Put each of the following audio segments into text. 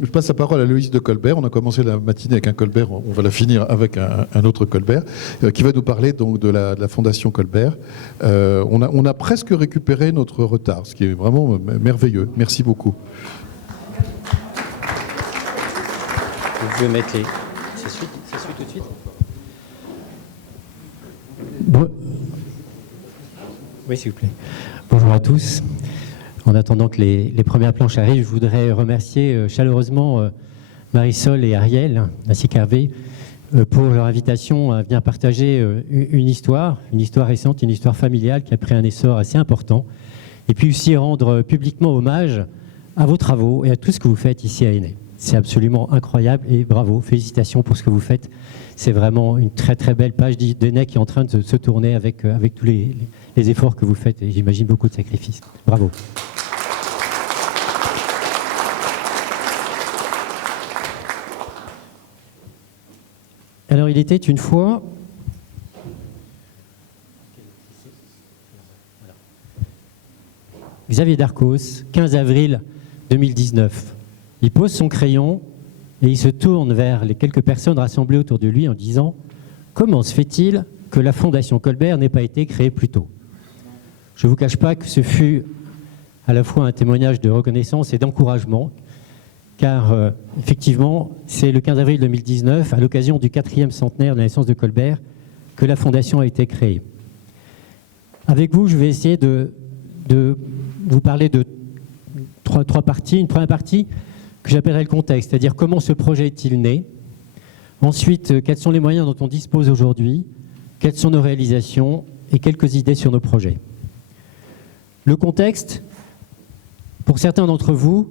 Je passe la parole à Loïs de Colbert. On a commencé la matinée avec un Colbert, on va la finir avec un autre Colbert, qui va nous parler donc de la Fondation Colbert. On a presque récupéré notre retard, ce qui est vraiment merveilleux. Merci beaucoup. Vous pouvez mettre les... Ça suit tout de suite. Bon. Oui, s'il vous plaît. Bonjour à tous. En attendant que les premières planches arrivent, je voudrais remercier chaleureusement Marisol et Ariel, ainsi qu'Hervé, pour leur invitation à venir partager une histoire récente, une histoire familiale qui a pris un essor assez important. Et puis aussi rendre publiquement hommage à vos travaux et à tout ce que vous faites ici à Énée. C'est absolument incroyable et bravo, félicitations pour ce que vous faites. C'est vraiment une très très belle page d'Énée qui est en train de se tourner avec tous les efforts que vous faites et j'imagine beaucoup de sacrifices. Bravo. Alors il était une fois... Xavier Darcos, 15 avril 2019. Il pose son crayon et il se tourne vers les quelques personnes rassemblées autour de lui en disant « Comment se fait-il que la Fondation Colbert n'ait pas été créée plus tôt ?» Je ne vous cache pas que ce fut à la fois un témoignage de reconnaissance et d'encouragement, car effectivement, c'est le 15 avril 2019, à l'occasion du 4e centenaire de la naissance de Colbert, que la Fondation a été créée. Avec vous, je vais essayer de vous parler de trois parties. Une première partie que j'appellerais le contexte, c'est-à-dire comment ce projet est-il né. Ensuite, quels sont les moyens dont on dispose aujourd'hui, quelles sont nos réalisations et quelques idées sur nos projets. Le contexte, pour certains d'entre vous,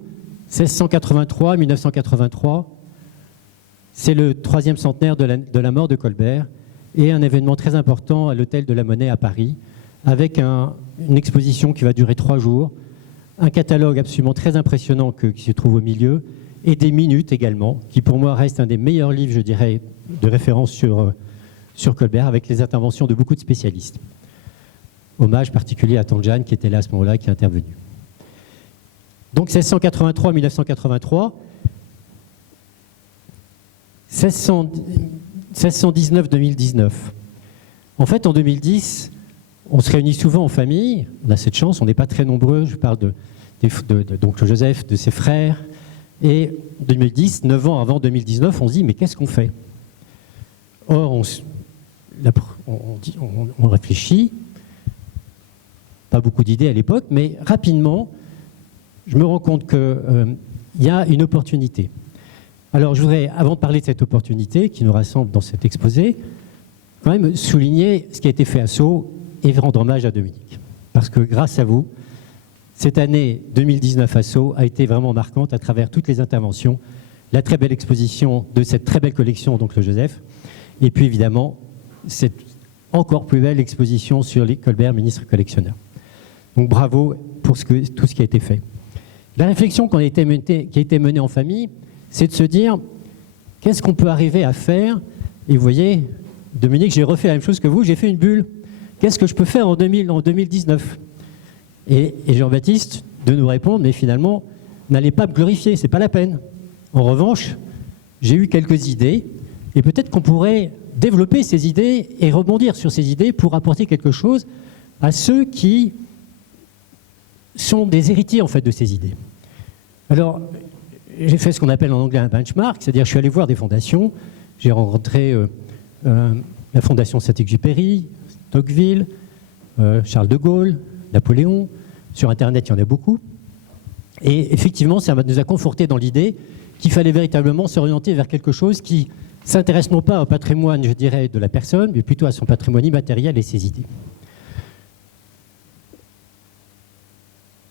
1683-1983, c'est le 3e centenaire de la mort de Colbert et un événement très important à l'Hôtel de la Monnaie à Paris, avec une exposition qui va durer 3 jours, un catalogue absolument très impressionnant qui se trouve au milieu, et des minutes également, qui pour moi reste un des meilleurs livres, je dirais, de référence sur Colbert, avec les interventions de beaucoup de spécialistes. Hommage particulier à Tanjan, qui était là à ce moment-là, qui est intervenu. Donc 1683-1983, 1619-2019. En fait, en 2010, on se réunit souvent en famille, on a cette chance, on n'est pas très nombreux, je parle d'oncle Joseph, de ses frères, et 2010, 9 ans avant 2019, on se dit, mais qu'est-ce qu'on fait? Or, on réfléchit, pas beaucoup d'idées à l'époque, mais rapidement, je me rends compte qu'il y a une opportunité. Alors, je voudrais, avant de parler de cette opportunité qui nous rassemble dans cet exposé, quand même souligner ce qui a été fait à Sceaux et rendre hommage à Dominique. Parce que grâce à vous, cette année 2019 à Sceaux a été vraiment marquante à travers toutes les interventions, la très belle exposition de cette très belle collection, donc le Joseph, et puis évidemment, cette encore plus belle exposition sur les Colbert, ministre collectionneur. Donc bravo pour tout ce qui a été fait. La réflexion qui a été menée en famille, c'est de se dire, qu'est-ce qu'on peut arriver à faire? Et vous voyez, Dominique, j'ai refait la même chose que vous, j'ai fait une bulle. Qu'est-ce que je peux faire en 2019? Et Jean-Baptiste de nous répondre, mais finalement, n'allez pas me glorifier, c'est pas la peine. En revanche, j'ai eu quelques idées, et peut-être qu'on pourrait développer ces idées et rebondir sur ces idées pour apporter quelque chose à ceux qui sont des héritiers en fait de ces idées. Alors, j'ai fait ce qu'on appelle en anglais un benchmark, c'est-à-dire je suis allé voir des fondations, j'ai rencontré la Fondation Saint-Exupéry, Tocqueville, Charles de Gaulle, Napoléon. Sur Internet, il y en a beaucoup. Et effectivement, ça nous a conforté dans l'idée qu'il fallait véritablement s'orienter vers quelque chose qui s'intéresse non pas au patrimoine, je dirais, de la personne, mais plutôt à son patrimoine immatériel et ses idées.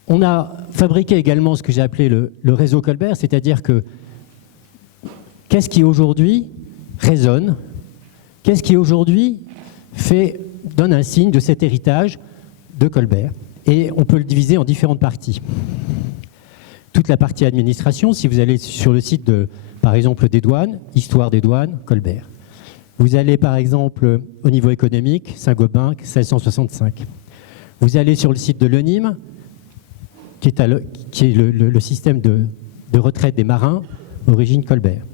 On a fabriqué également ce que j'ai appelé le réseau Colbert, c'est-à-dire que qu'est-ce qui aujourd'hui résonne, qu'est-ce qui aujourd'hui donne un signe de cet héritage de Colbert. Et on peut le diviser en différentes parties. Toute la partie administration, si vous allez sur le site par exemple, des douanes, Histoire des douanes, Colbert. Vous allez par exemple au niveau économique, Saint-Gobain, 1665. Vous allez sur le site de l'ENIM, qui est le système de retraite des marins, origine Colbert.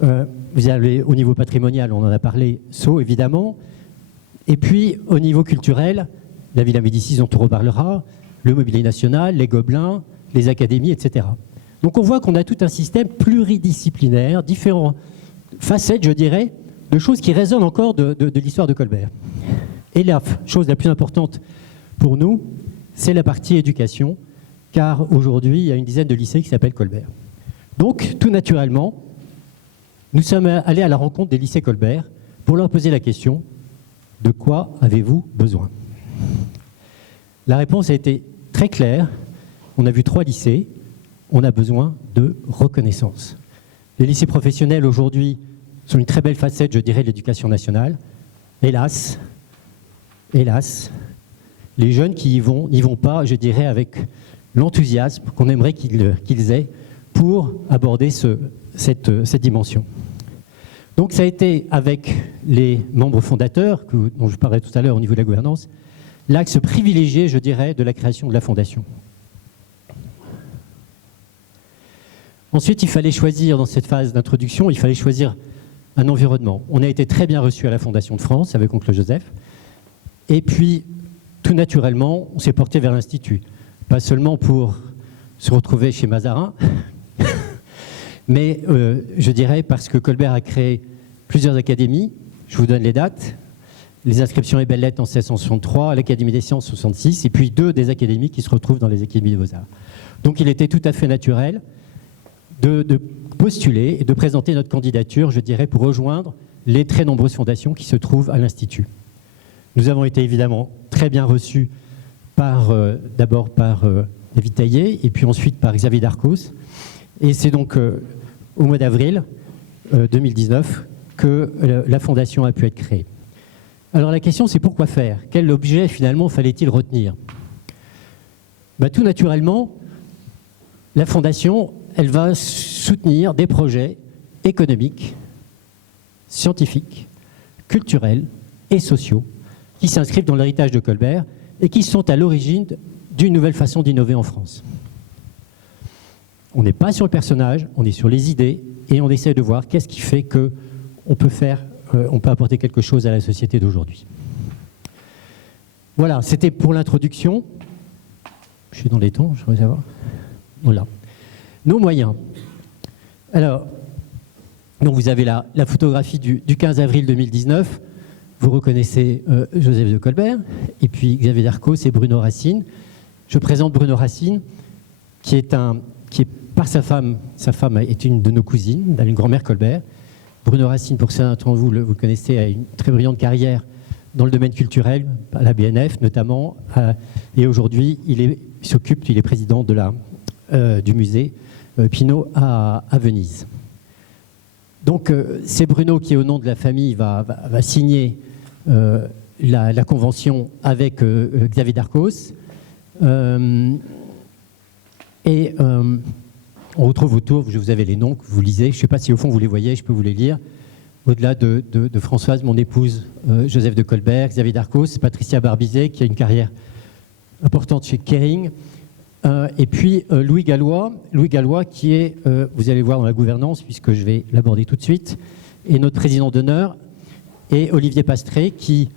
Vous avez au niveau patrimonial, on en a parlé, Sceaux évidemment, et puis au niveau culturel, la Villa Médicis dont on reparlera, le mobilier national, les gobelins, les académies, etc. Donc on voit qu'on a tout un système pluridisciplinaire, différentes facettes, je dirais, de choses qui résonnent encore de l'histoire de Colbert. Et la chose la plus importante pour nous, c'est la partie éducation, car aujourd'hui, il y a une dizaine de lycées qui s'appellent Colbert. Donc, tout naturellement, nous sommes allés à la rencontre des lycées Colbert pour leur poser la question « De quoi avez-vous besoin ?» La réponse a été très claire. On a vu 3 lycées. On a besoin de reconnaissance. Les lycées professionnels, aujourd'hui, sont une très belle facette, je dirais, de l'éducation nationale. Hélas, les jeunes qui y vont n'y vont pas, je dirais, avec l'enthousiasme qu'on aimerait qu'ils aient pour aborder cette dimension. Donc ça a été, avec les membres fondateurs, dont je parlais tout à l'heure au niveau de la gouvernance, l'axe privilégié, je dirais, de la création de la fondation. Ensuite, il fallait choisir, dans cette phase d'introduction, il fallait choisir un environnement. On a été très bien reçus à la Fondation de France avec Oncle Joseph. Et puis, tout naturellement, on s'est porté vers l'Institut. Pas seulement pour se retrouver chez Mazarin, mais je dirais parce que Colbert a créé plusieurs académies. Je vous donne les dates. Les inscriptions et belles lettres en 1663, l'Académie des sciences en 66, et puis 2 des académies qui se retrouvent dans les académies des beaux-arts. Donc il était tout à fait naturel de postuler et de présenter notre candidature, je dirais, pour rejoindre les très nombreuses fondations qui se trouvent à l'Institut. Nous avons été évidemment très bien reçus d'abord par David Taillé et puis ensuite par Xavier Darcos. Et c'est donc au mois d'avril 2019 que la fondation a pu être créée. Alors la question, c'est pourquoi faire? Quel objet finalement fallait-il retenir? Tout naturellement, la fondation, elle va soutenir des projets économiques, scientifiques, culturels et sociaux qui s'inscrivent dans l'héritage de Colbert et qui sont à l'origine d'une nouvelle façon d'innover en France. On n'est pas sur le personnage, on est sur les idées et on essaie de voir qu'est-ce qui fait qu'on peut apporter quelque chose à la société d'aujourd'hui. Voilà, c'était pour l'introduction. Je suis dans les temps, je voudrais savoir. Voilà. Nos moyens. Alors, donc vous avez la photographie du 15 avril 2019. Vous reconnaissez Joseph de Colbert, et puis Xavier Darcos et Bruno Racine. Je présente Bruno Racine, qui est par sa femme est une de nos cousines, une grand-mère Colbert. Bruno Racine, pour certains d'entre vous, vous le connaissez, a une très brillante carrière dans le domaine culturel, à la BNF notamment, et aujourd'hui, il est président du musée Pinault à Venise. Donc, c'est Bruno qui, au nom de la famille, va signer la convention avec Xavier Darcos. On retrouve autour, vous avez les noms que vous lisez, je ne sais pas si au fond vous les voyez, je peux vous les lire. Au-delà de Françoise, mon épouse, Joseph de Colbert, Xavier Darcos, Patricia Barbizet, qui a une carrière importante chez Kering, et puis Louis Gallois qui est, vous allez voir dans la gouvernance, puisque je vais l'aborder tout de suite, est notre président d'honneur, et Olivier Pastré, qui,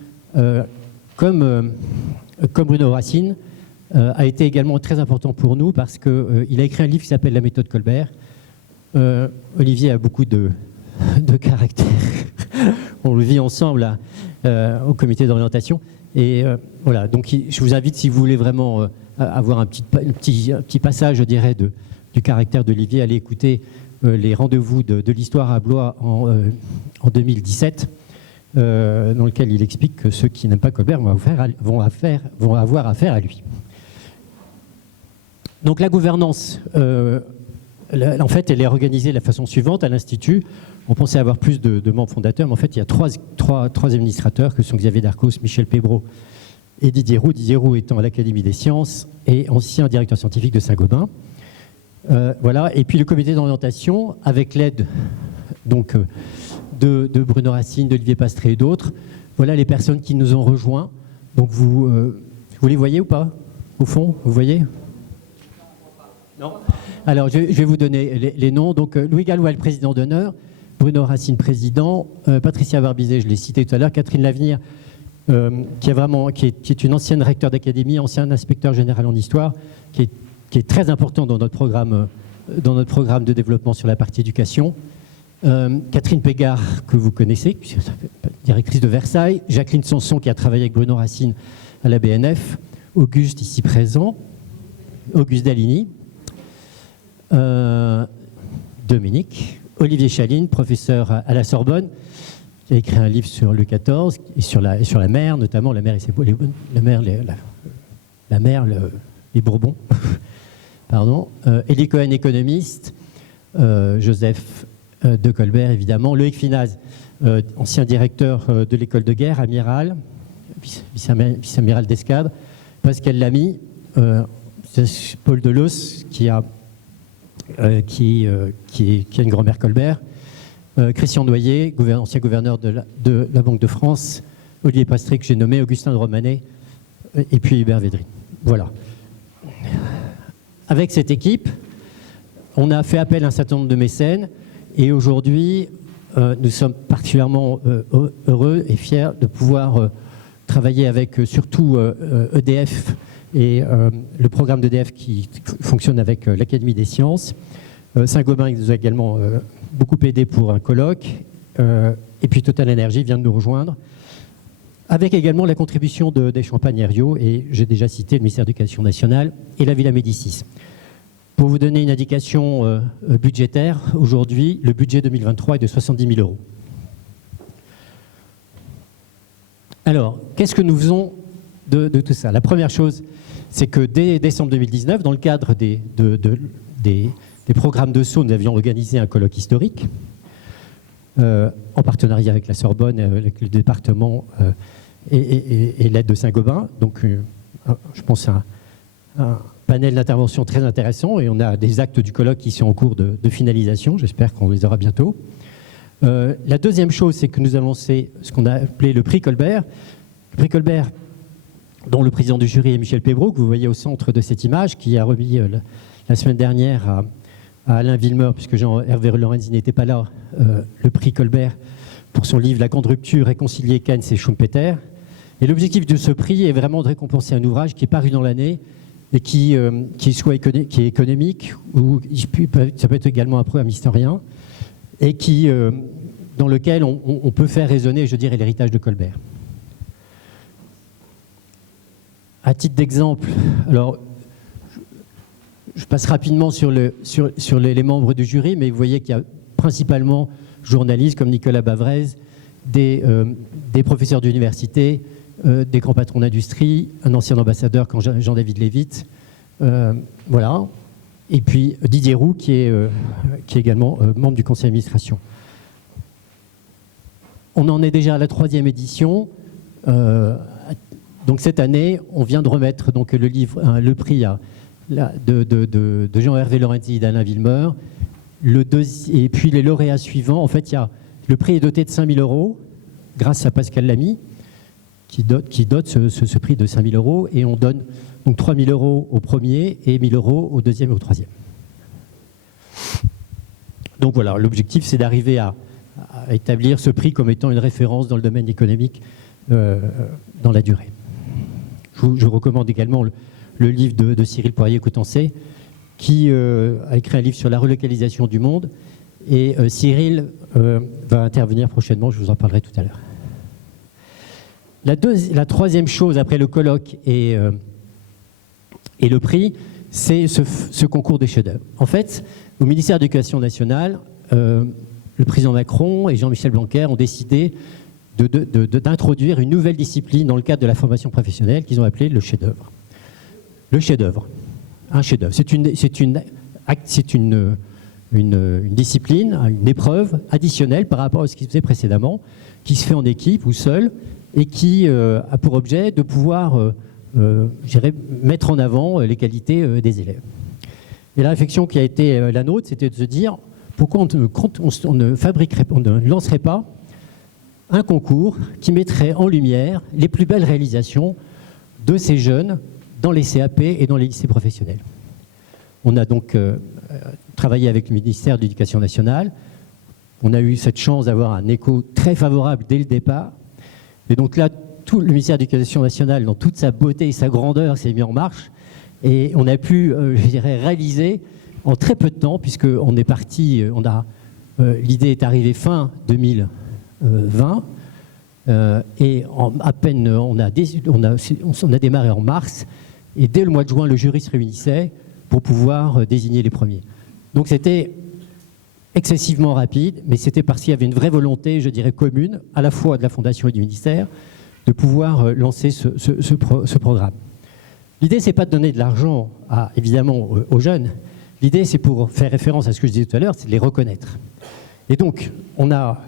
comme Bruno Racine, a été également très important pour nous parce qu'il a écrit un livre qui s'appelle La méthode Colbert. Olivier a beaucoup de caractère. On le vit ensemble au comité d'orientation. Et voilà, donc je vous invite, si vous voulez vraiment avoir un petit passage, je dirais, du caractère d'Olivier, à aller écouter les rendez-vous de l'histoire à Blois en 2017, dans lequel il explique que ceux qui n'aiment pas Colbert vont avoir affaire à lui. Donc la gouvernance, en fait, elle est organisée de la façon suivante à l'Institut. On pensait avoir plus de membres fondateurs, mais en fait, il y a trois administrateurs, que sont Xavier Darcos, Michel Pébreau et Didier Roux. Didier Roux étant à l'Académie des sciences et ancien directeur scientifique de Saint-Gobain. Voilà. Et puis le comité d'orientation, avec l'aide donc de Bruno Racine, d'Olivier Pastré et d'autres. Voilà les personnes qui nous ont rejoints. Donc vous les voyez ou pas? Au fond, vous voyez? Non. Alors, je vais vous donner les noms. Donc, Louis Gallois, le président d'honneur, Bruno Racine, président, Patricia Barbizet, je l'ai cité tout à l'heure, Catherine Lavenir, qui est une ancienne recteur d'académie, ancien inspecteur général en histoire, qui est très important dans notre programme de développement sur la partie éducation. Catherine Pégard, que vous connaissez, directrice de Versailles, Jacqueline Sanson, qui a travaillé avec Bruno Racine à la BNF, Auguste, ici présent, Auguste Daligny, Dominique, Olivier Chaline, professeur à la Sorbonne, qui a écrit un livre sur Louis XIV et sur la mer, notamment la mer et ses les Bourbons. Pardon. Élie Cohen, économiste, Joseph de Colbert, évidemment, Loïc Finaz, ancien directeur de l'école de guerre, amiral, vice-amiral d'escadre, Pascal Lamy, Paul Delos, qui a une grand-mère Colbert, Christian Noyer, ancien gouverneur de la Banque de France, Olivier Pastré, que j'ai nommé, Augustin de Romanet, et puis Hubert Védrine. Voilà. Avec cette équipe, on a fait appel à un certain nombre de mécènes, et aujourd'hui, nous sommes particulièrement heureux et fiers de pouvoir travailler avec surtout EDF et le programme d'EDF qui fonctionne avec l'Académie des sciences. Saint-Gobain nous a également beaucoup aidé pour un colloque. Et puis Total Energy vient de nous rejoindre, avec également la contribution des Champagne Herriot, et j'ai déjà cité le ministère de l'Éducation nationale et la Villa Médicis. Pour vous donner une indication budgétaire, aujourd'hui, le budget 2023 est de 70 000 euros. Alors, qu'est-ce que nous faisons de tout ça? La première chose, c'est que dès décembre 2019, dans le cadre des programmes de Sceaux, nous avions organisé un colloque historique en partenariat avec la Sorbonne, avec le département et l'aide de Saint-Gobain. Donc, je pense à un panel d'intervention très intéressant, et on a des actes du colloque qui sont en cours de finalisation. J'espère qu'on les aura bientôt. La deuxième chose, c'est que nous avons lancé ce qu'on a appelé le prix Colbert. Le prix Colbert, dont le président du jury est Michel Pébroux, que vous voyez au centre de cette image, qui a remis la semaine dernière à Alain Villemeur, puisque Jean-Hervé Lorenzi n'était pas là, le prix Colbert pour son livre « La grande rupture, réconcilier Keynes et Schumpeter ». Et l'objectif de ce prix est vraiment de récompenser un ouvrage qui est paru dans l'année et qui est économique, ou ça peut être également un programme historien, et dans lequel on peut faire résonner, je dirais, l'héritage de Colbert. À titre d'exemple, alors je passe rapidement sur les membres du jury, mais vous voyez qu'il y a principalement journalistes comme Nicolas Bavrez, des professeurs d'université, des grands patrons d'industrie, un ancien ambassadeur, Jean-David Lévite, voilà. Et puis Didier Roux, qui est également membre du conseil d'administration. On en est déjà à la 3e édition. Donc cette année, on vient de remettre donc, le prix de Jean-Hervé Lorenzi et d'Alain Villemeur. Et puis les lauréats suivants, en fait, le prix est doté de 5 000 euros grâce à Pascal Lamy, qui dote ce prix de 5 000 euros, et on donne donc 3 000 euros au premier et 1 000 euros au deuxième et au troisième. Donc voilà, l'objectif, c'est d'arriver à établir ce prix comme étant une référence dans le domaine économique dans la durée. Je vous recommande également le livre de Cyril Poirier-Coutancé, qui a écrit un livre sur la relocalisation du monde. Et Cyril va intervenir prochainement, je vous en parlerai tout à l'heure. La troisième chose, après le colloque et le prix, c'est ce concours des chefs-d'œuvre. En fait, au ministère de l'Éducation nationale, le président Macron et Jean-Michel Blanquer ont décidé d'introduire une nouvelle discipline dans le cadre de la formation professionnelle qu'ils ont appelée le chef-d'œuvre. Le chef-d'œuvre, un chef-d'œuvre, c'est une discipline, une épreuve additionnelle par rapport à ce qui se faisait précédemment, qui se fait en équipe ou seul, et qui a pour objet de pouvoir mettre en avant les qualités des élèves. Et la réflexion qui a été la nôtre, c'était de se dire pourquoi on ne lancerait pas un concours qui mettrait en lumière les plus belles réalisations de ces jeunes dans les CAP et dans les lycées professionnels. On a donc travaillé avec le ministère de l'Éducation nationale. On a eu cette chance d'avoir un écho très favorable dès le départ. Et donc là, tout le ministère de l'Éducation nationale, dans toute sa beauté et sa grandeur, s'est mis en marche. Et on a pu, je dirais, réaliser en très peu de temps, puisqu'on est parti, l'idée est arrivée fin 2020. Et à peine, on a démarré en mars. Et dès le mois de juin, le jury se réunissait pour pouvoir désigner les premiers. Donc c'était excessivement rapide, mais c'était parce qu'il y avait une vraie volonté, je dirais, commune, à la fois de la Fondation et du ministère, de pouvoir lancer ce programme. L'idée, c'est pas de donner de l'argent, évidemment, aux jeunes. L'idée, c'est pour faire référence à ce que je disais tout à l'heure, c'est de les reconnaître. Et donc, on a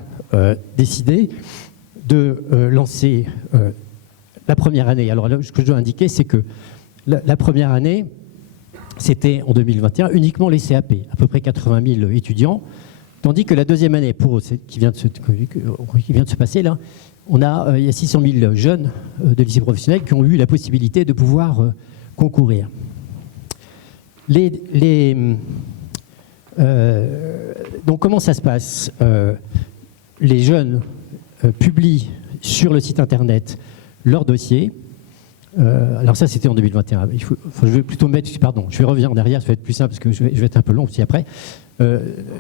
décidé de lancer la première année. Alors, ce que je dois indiquer, c'est que la première année, c'était en 2021 uniquement les CAP, à peu près 80 000 étudiants, tandis que la deuxième année, qui vient de se passer là, il y a 600 000 jeunes de lycée professionnel qui ont eu la possibilité de pouvoir concourir. Donc comment ça se passe? Les jeunes publient sur le site internet leur dossier. Alors ça, c'était en 2021. Je vais plutôt je vais revenir en arrière, ça va être plus simple parce que je vais être un peu long aussi après.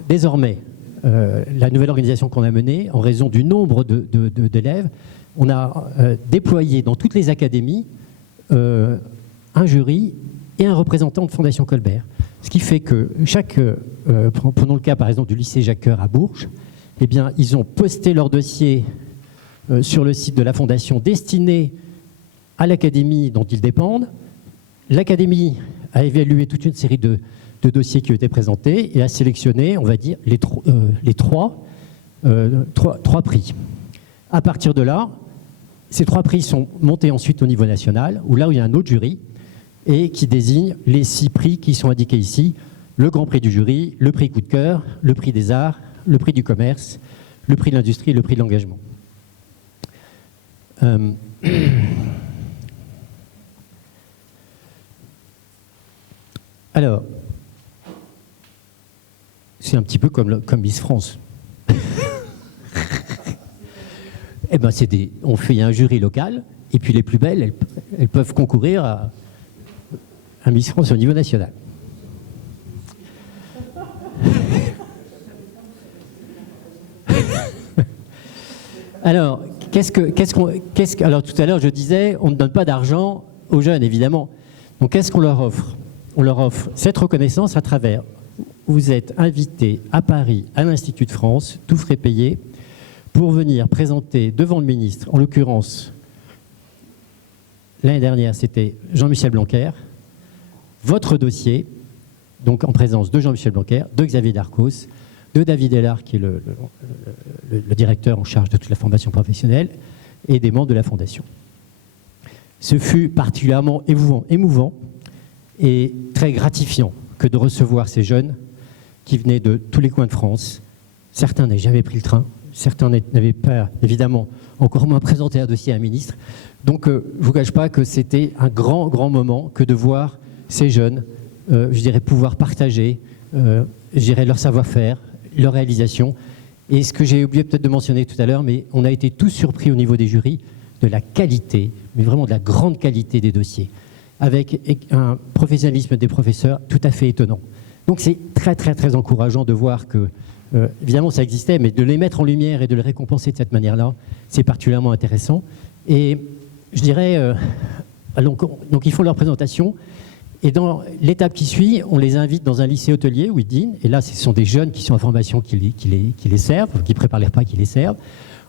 Désormais, la nouvelle organisation qu'on a menée, en raison du nombre d'élèves, on a déployé dans toutes les académies un jury et un représentant de Fondation Colbert. Ce qui fait que prenons le cas par exemple du lycée Jacques Coeur à Bourges, eh bien, ils ont posté leur dossier sur le site de la Fondation destiné à l'académie dont ils dépendent. L'académie a évalué toute une série de dossiers qui ont été présentés et a sélectionné, on va dire, les trois prix. À partir de là, ces 3 prix sont montés ensuite au niveau national, où là où il y a un autre jury, et qui désigne les 6 prix qui sont indiqués ici, le grand prix du jury, le prix coup de cœur, le prix des arts, le prix du commerce, le prix de l'industrie et le prix de l'engagement. Alors, c'est un petit peu comme Miss France. Eh ben, on fait un jury local, et puis les plus belles, elles peuvent concourir à Miss France au niveau national. Alors, alors, tout à l'heure, je disais, on ne donne pas d'argent aux jeunes, évidemment. Donc, qu'est-ce qu'on leur offre? On leur offre cette reconnaissance à travers, vous êtes invités à Paris, à l'Institut de France, tout frais payé, pour venir présenter devant le ministre, en l'occurrence, l'année dernière, c'était Jean-Michel Blanquer, votre dossier, donc en présence de Jean-Michel Blanquer, de Xavier Darcos, de David Ellard, qui est le directeur en charge de toute la formation professionnelle, et des membres de la Fondation. Ce fut particulièrement émouvant et très gratifiant que de recevoir ces jeunes qui venaient de tous les coins de France. Certains n'avaient jamais pris le train, certains n'avaient pas, évidemment, encore moins présenté un dossier à un ministre. Donc, je ne vous cache pas que c'était un grand, grand moment que de voir ces jeunes, je dirais, pouvoir partager, je dirais, leur savoir-faire, leur réalisation. Et ce que j'ai oublié peut-être de mentionner tout à l'heure, mais on a été tous surpris au niveau des jurys de la qualité, mais vraiment de la grande qualité des dossiers, avec un professionnalisme des professeurs tout à fait étonnant. Donc c'est très, très, très encourageant de voir que, évidemment, ça existait, mais de les mettre en lumière et de les récompenser de cette manière-là, c'est particulièrement intéressant. Et je dirais, donc ils font leur présentation, et dans l'étape qui suit, on les invite dans un lycée hôtelier où ils dînent, et là, ce sont des jeunes qui sont en formation qui les servent, qui préparent les repas, qui les servent.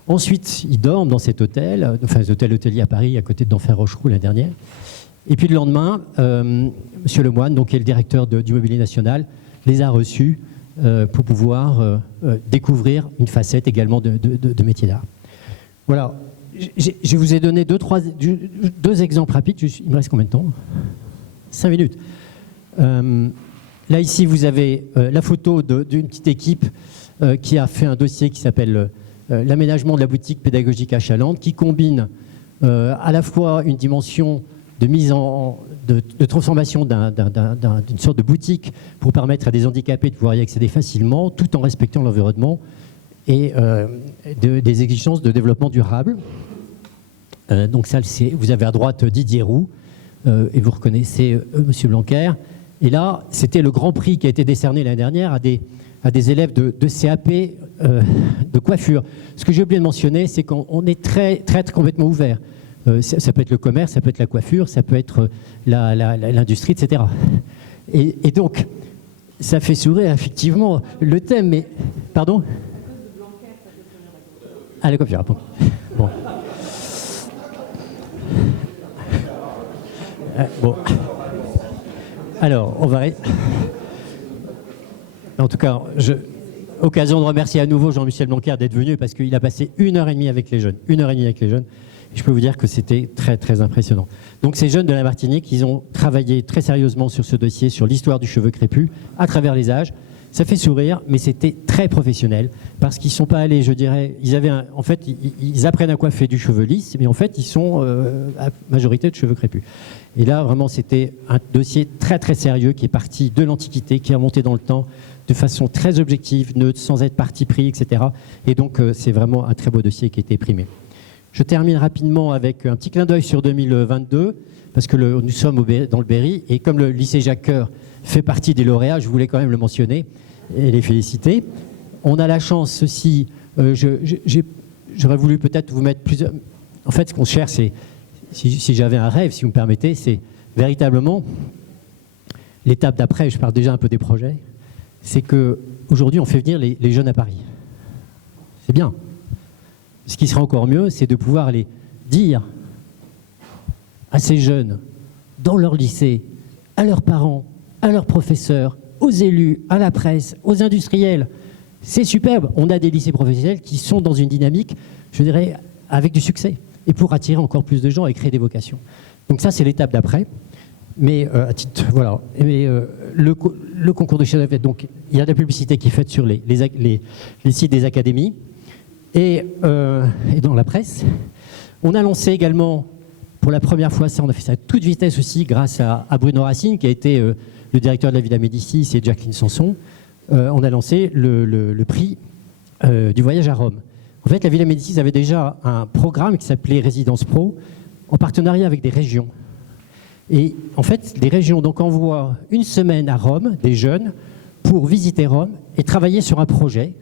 Ensuite, ils dorment dans cet hôtel, enfin, cet hôtelier à Paris, à côté d'Enfer Rochereau, la dernière. Et puis le lendemain, Monsieur Lemoine, donc, qui est le directeur du Mobilier National, les a reçus pour pouvoir découvrir une facette également de métier d'art. Voilà. Je vous ai donné deux exemples rapides. Il me reste combien de temps ? 5 minutes. Là, ici, vous avez la photo d'une petite équipe qui a fait un dossier qui s'appelle l'aménagement de la boutique pédagogique à Chalandre, qui combine à la fois une dimension de mise de transformation d'une sorte de boutique pour permettre à des handicapés de pouvoir y accéder facilement, tout en respectant l'environnement et des exigences de développement durable. Donc ça, vous avez à droite Didier Roux, et vous reconnaissez Monsieur Blanquer. Et là, c'était le grand prix qui a été décerné l'année dernière à des élèves de CAP de coiffure. Ce que j'ai oublié de mentionner, c'est qu'on est très complètement ouvert. Ça peut être le commerce, ça peut être la coiffure, ça peut être l'industrie, etc. Et donc, ça fait sourire effectivement le thème, mais... Pardon ? Ah, la coiffure, bon. Bon. Alors, on va... En tout cas, occasion de remercier à nouveau Jean-Michel Blanquer d'être venu parce qu'il a passé 1h30 avec les jeunes. 1h30 avec les jeunes. Et je peux vous dire que c'était très impressionnant. Donc ces jeunes de la Martinique, ils ont travaillé très sérieusement sur ce dossier, sur l'histoire du cheveu crépus, à travers les âges. Ça fait sourire, mais c'était très professionnel parce qu'ils ne sont pas allés, je dirais, en fait, ils apprennent à coiffer du cheveu lisse, mais en fait, ils sont à majorité de cheveux crépus. Et là, vraiment, c'était un dossier très sérieux qui est parti de l'Antiquité, qui est remonté dans le temps de façon très objective, neutre, sans être parti pris, etc. Et donc, c'est vraiment un très beau dossier qui a été primé. Je termine rapidement avec un petit clin d'œil sur 2022, parce que nous sommes dans le Berry, et comme le lycée Jacques Coeur fait partie des lauréats, je voulais quand même le mentionner et les féliciter. On a la chance aussi, j'aurais voulu peut-être vous mettre plusieurs... En fait, ce qu'on cherche, c'est, si j'avais un rêve, si vous me permettez, c'est véritablement l'étape d'après, je parle déjà un peu des projets, c'est qu'aujourd'hui, on fait venir les jeunes à Paris. C'est bien. Ce qui serait encore mieux, c'est de pouvoir les dire à ces jeunes, dans leur lycée, à leurs parents, à leurs professeurs, aux élus, à la presse, aux industriels. C'est superbe. On a des lycées professionnels qui sont dans une dynamique, je dirais, avec du succès. Et pour attirer encore plus de gens et créer des vocations. Donc ça, c'est l'étape d'après. Mais à titre, voilà. Mais, le concours de chef-d'œuvre, donc il y a de la publicité qui est faite sur les sites des académies et dans la presse. On a lancé également, pour la première fois, ça, on a fait ça à toute vitesse aussi, grâce à Bruno Racine, qui a été le directeur de la Villa Médicis, et Jacqueline Sanson. On a lancé le prix du voyage à Rome. En fait, la Villa Médicis avait déjà un programme qui s'appelait Résidence Pro, en partenariat avec des régions. Et en fait, les régions donc envoient une semaine à Rome, des jeunes, pour visiter Rome et travailler sur un projet.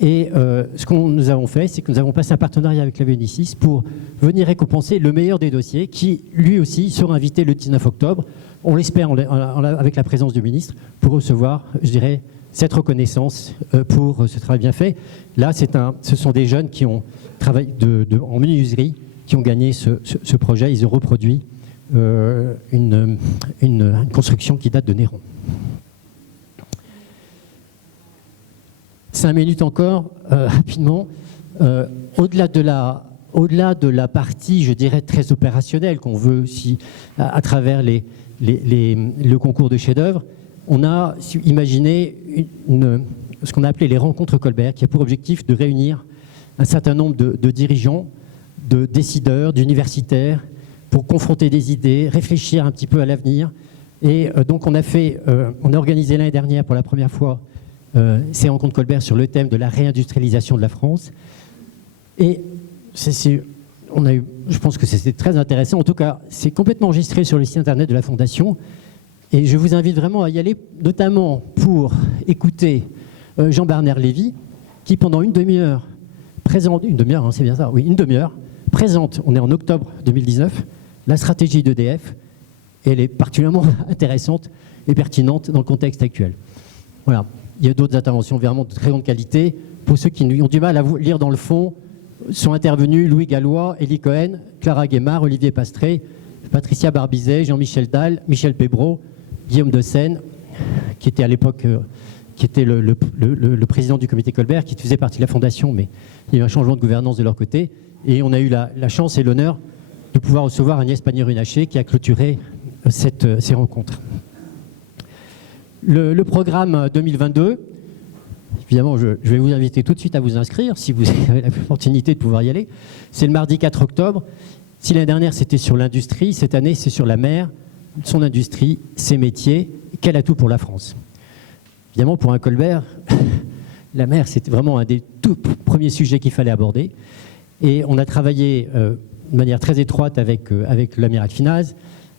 Et ce que nous avons fait, c'est que nous avons passé un partenariat avec la Médicis pour venir récompenser le meilleur des dossiers, qui lui aussi sera invité le 19 octobre, on l'espère avec la présence du ministre, pour recevoir, je dirais, cette reconnaissance pour ce travail bien fait. Là, ce sont des jeunes qui ont travaillé en menuiserie, qui ont gagné ce projet. Ils ont reproduit une construction qui date de Néron. 5 minutes encore, rapidement. Au-delà de la partie, je dirais, très opérationnelle qu'on veut aussi, à travers le concours de chefs-d'œuvre, on a imaginé ce qu'on a appelé les rencontres Colbert, qui a pour objectif de réunir un certain nombre de dirigeants, de décideurs, d'universitaires, pour confronter des idées, réfléchir un petit peu à l'avenir. Et donc on a organisé l'année dernière pour la première fois ces rencontres Colbert sur le thème de la réindustrialisation de la France. Et je pense que c'était très intéressant. En tout cas, c'est complètement enregistré sur le site internet de la Fondation. Et je vous invite vraiment à y aller, notamment pour écouter Jean-Bernard Lévy, qui pendant une demi-heure présente, une demi-heure, hein, c'est bien ça, oui, une demi-heure, présente, on est en octobre 2019, la stratégie d'EDF, et elle est particulièrement intéressante et pertinente dans le contexte actuel. Voilà. Il y a d'autres interventions vraiment de très grande qualité. Pour ceux qui ont du mal à lire dans le fond, sont intervenus Louis Gallois, Élie Cohen, Clara Guémard, Olivier Pastré, Patricia Barbizet, Jean-Michel Dalle, Michel Pébreau, Guillaume de Seine, qui était à l'époque qui était le président du comité Colbert, qui faisait partie de la Fondation, mais il y a eu un changement de gouvernance de leur côté. Et on a eu la chance et l'honneur de pouvoir recevoir Agnès Pannier-Runacher, qui a clôturé ces rencontres. Le programme 2022, évidemment, je vais vous inviter tout de suite à vous inscrire, si vous avez l'opportunité de pouvoir y aller. C'est le mardi 4 octobre. Si l'année dernière c'était sur l'industrie, cette année c'est sur la mer, son industrie, ses métiers, quel atout pour la France. Évidemment, pour un Colbert, la mer c'était vraiment un des tout premiers sujets qu'il fallait aborder. Et on a travaillé de manière très étroite avec l'amiral Finaz,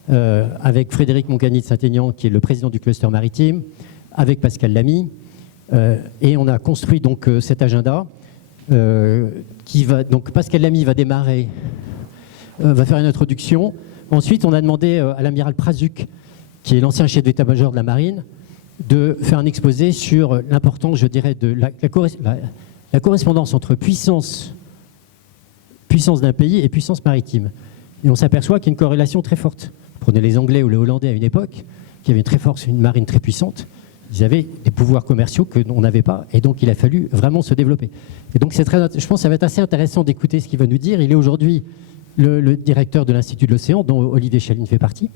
avec Frédéric Moncagny de Saint-Aignan, qui est le président du cluster maritime, avec Pascal Lamy, et on a construit donc cet agenda donc Pascal Lamy va démarrer, va faire une introduction. Ensuite, on a demandé à l'amiral Prazuc, qui est l'ancien chef d'état-major de la marine, de faire un exposé sur l'importance, je dirais, de la correspondance entre puissance d'un pays et puissance maritime. Et on s'aperçoit qu'il y a une corrélation très forte. Prenez les Anglais ou les Hollandais à une époque, qui avaient une marine très puissante, ils avaient des pouvoirs commerciaux que l'on n'avait pas, et donc il a fallu vraiment se développer. Et donc je pense que ça va être assez intéressant d'écouter ce qu'il va nous dire. Il est aujourd'hui le directeur de l'Institut de l'Océan, dont Olivier Chaline fait partie.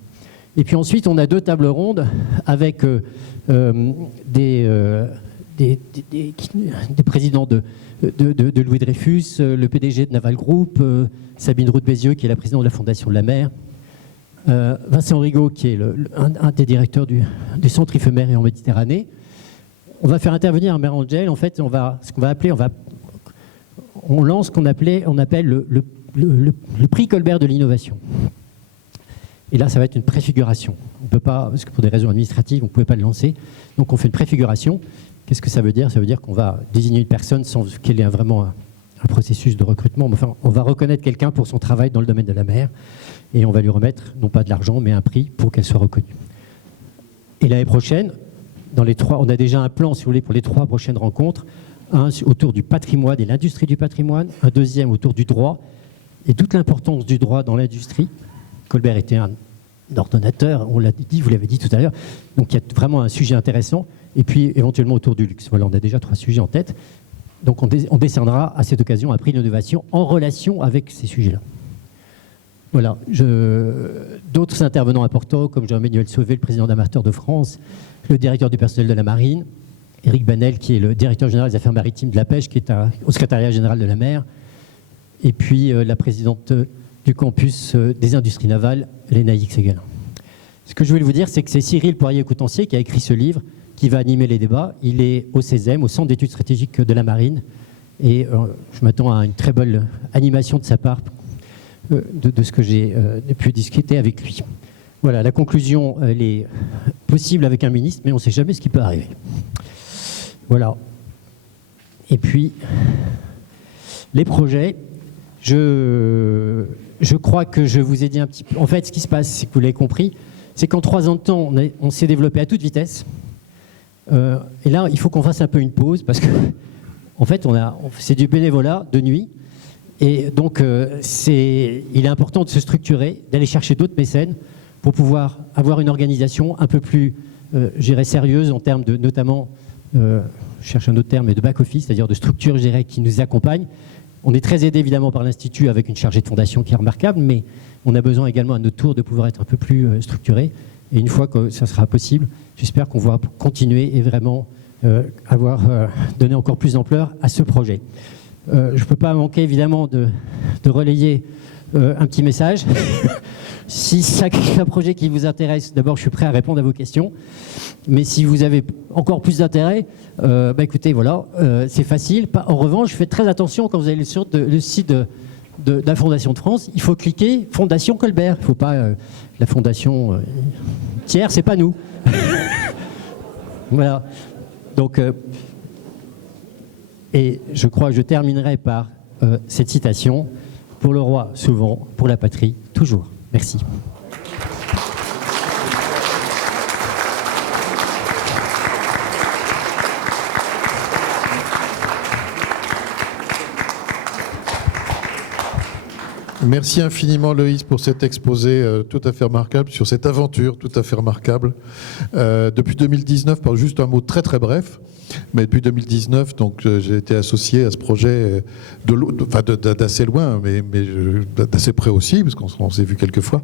Et puis ensuite, on a 2 tables rondes avec des présidents de Louis Dreyfus, le PDG de Naval Group, Sabine Roux-Bézieux, qui est la présidente de la Fondation de la mer, Vincent Rigaud, qui est un des directeurs du Centre Éphémère et en Méditerranée. On va faire intervenir un Angel. En fait, on lance ce qu'on appelle le prix Colbert de l'innovation. Et là, ça va être une préfiguration. On ne peut pas, parce que pour des raisons administratives, on ne pouvait pas le lancer. Donc on fait une préfiguration. Qu'est-ce que ça veut dire? Ça veut dire qu'on va désigner une personne sans qu'elle ait vraiment un processus de recrutement. Enfin, on va reconnaître quelqu'un pour son travail dans le domaine de la mer et on va lui remettre, non pas de l'argent, mais un prix pour qu'elle soit reconnue. Et l'année prochaine, on a déjà un plan, si vous voulez, pour les 3 prochaines rencontres. Un autour du patrimoine et l'industrie du patrimoine, un deuxième autour du droit et toute l'importance du droit dans l'industrie. Colbert était un ordonnateur, on l'a dit, vous l'avez dit tout à l'heure, donc il y a vraiment un sujet intéressant, et puis éventuellement autour du luxe. Voilà, on a déjà 3 sujets en tête, donc on décernera à cette occasion un prix d'innovation en relation avec ces sujets-là. Voilà, d'autres intervenants importants, comme Jean-Emmanuel Sauvé, le président d'Amateur de France, le directeur du personnel de la marine, Éric Banel, qui est le directeur général des affaires maritimes de la pêche, qui est au secrétariat général de la mer, et puis la présidente du campus des industries navales, Léna Yxegel. Ce que je voulais vous dire, c'est que c'est Cyril Poirier-Coutancier qui a écrit ce livre, qui va animer les débats. Il est au CESEM, au Centre d'études stratégiques de la marine, et je m'attends à une très bonne animation de sa part de ce que j'ai pu discuter avec lui. Voilà, la conclusion, elle est possible avec un ministre, mais on ne sait jamais ce qui peut arriver. Voilà. Et puis, les projets, je crois que je vous ai dit un petit peu. En fait, ce qui se passe, c'est que vous l'avez compris, c'est qu'en 3 ans de temps, on s'est développé à toute vitesse. Et là, il faut qu'on fasse un peu une pause parce que, en fait, c'est du bénévolat de nuit. Et donc, il est important de se structurer, d'aller chercher d'autres mécènes pour pouvoir avoir une organisation un peu plus, je dirais, sérieuse en termes de, notamment, je cherche un autre terme, mais de back-office, c'est-à-dire de structure, je dirais, qui nous accompagne. On est très aidé évidemment par l'Institut avec une chargée de fondation qui est remarquable, mais on a besoin également à notre tour de pouvoir être un peu plus structuré. Et une fois que ça sera possible, j'espère qu'on va continuer et vraiment donner encore plus d'ampleur à ce projet. Je ne peux pas manquer évidemment de relayer un petit message. Si c'est un projet qui vous intéresse, d'abord je suis prêt à répondre à vos questions. Mais si vous avez encore plus d'intérêt, écoutez, voilà, c'est facile. En revanche, faites très attention quand vous allez sur le site de la Fondation de France. Il faut cliquer Fondation Colbert. Il ne faut pas la Fondation tiers, c'est pas nous. Voilà. Donc, et je crois que je terminerai par cette citation. Pour le roi, souvent. Pour la patrie, toujours. Merci. Merci infiniment Loïs pour cet exposé tout à fait remarquable, sur cette aventure tout à fait remarquable. Depuis 2019, par juste un mot très très bref, mais depuis 2019, donc j'ai été associé à ce projet d'assez loin, mais d'assez près aussi, parce qu'on s'est vu quelques fois.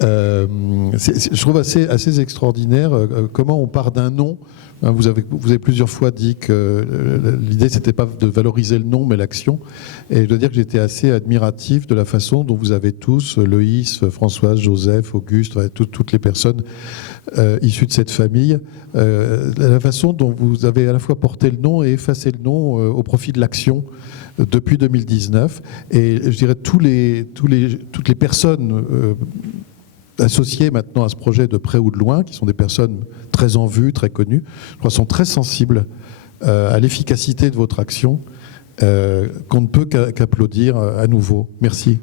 Je trouve assez extraordinaire comment on part d'un nom Vous avez plusieurs fois dit que l'idée, c'était pas de valoriser le nom, mais l'action. Et je dois dire que j'étais assez admiratif de la façon dont vous avez tous, Loïs, Françoise, Joseph, Auguste, toutes les personnes issues de cette famille, la façon dont vous avez à la fois porté le nom et effacé le nom au profit de l'action depuis 2019. Et je dirais toutes les personnes associés maintenant à ce projet de près ou de loin, qui sont des personnes très en vue, très connues, je crois sont très sensibles à l'efficacité de votre action, qu'on ne peut qu'applaudir à nouveau. Merci.